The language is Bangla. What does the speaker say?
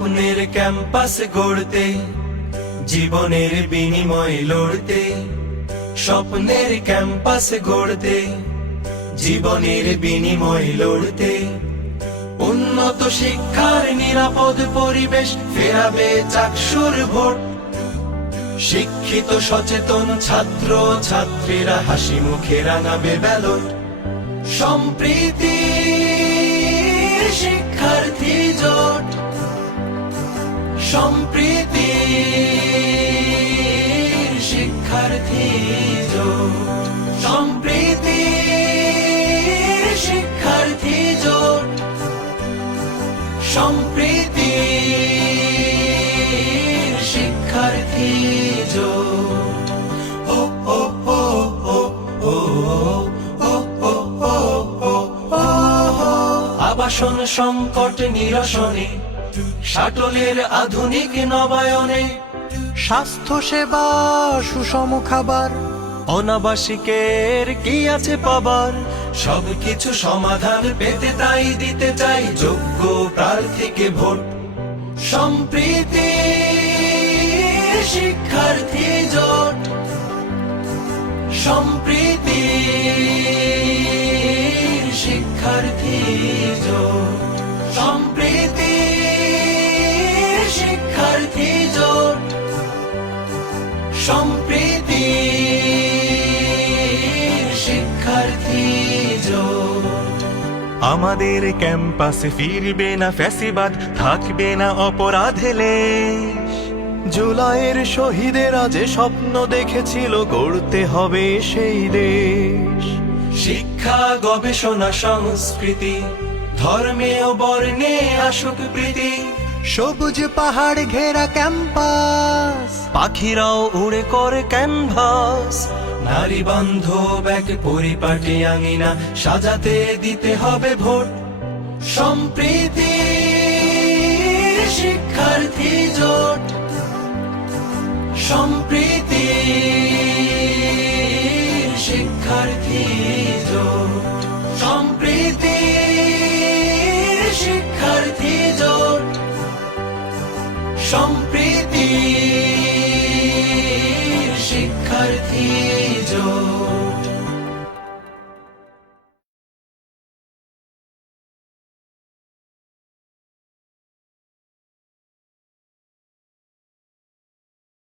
স্বপ্নের ক্যাম্পাস গড়তে, জীবনের বিনিময় লড়তে, স্বপ্নের ক্যাম্পাস গড়তে, জীবনের বিনিময় লড়তে, উন্নত শিক্ষার নিরাপদ পরিবেশ ফেরাবে চাকসুর ভোট। শিক্ষিত, সচেতন ছাত্র ছাত্রীরা হাসি মুখে রাঙাবে ব্যালট। সম্প্রীতি শিক্ষার্থী জোট। সম্প্রীতির শিক্ষার্থী সম্প্রীতির শিক্ষার্থী জোট সম্প্রীতির শিক্ষার্থী জোট ও ও ও ও ও। আবাসন সংকট নিরসনে শাটলের আধুনিক নবায়নে। স্বাস্থ্য সেবা সুষম খাবার। অনাবাসিকের কি আছে পাবার? সবকিছু সমাধান পেতে তাই দিতে চাই যোগ্য প্রার্থীকে ভোট। সম্প্রীতি শিক্ষার্থী জোট। সম্প্রীতি শিক্ষার্থী জোট। সম্প্রীতি শিক্ষার্থী আমাদের ক্যাম্পাসে ফিরবে না ফ্যাসিবাদ থাকবে না অপরাধে জুলাইয়ের শহীদেরা যে স্বপ্ন দেখেছিল গড়তে হবে সেই দেশ। শিক্ষা গবেষণা সংস্কৃতি ধর্মে ও বর্ণে আসুক প্রীতি। সবুজ পাহাড় ঘেরা ক্যাম্পাস। পাখিরাও উড়ে করে ক্যানভাস। নারী বান্ধব এক পরিপাটি আঙিনা সাজাতে দিতে হবে ভোট। সম্প্রীতি শিক্ষার্থী জোট। সম্প্রীতি শিক্ষার্থী জোট। সম্প্রীতি শিক্ষার্থী জোট। সম্প্রীতি શિખરથી જો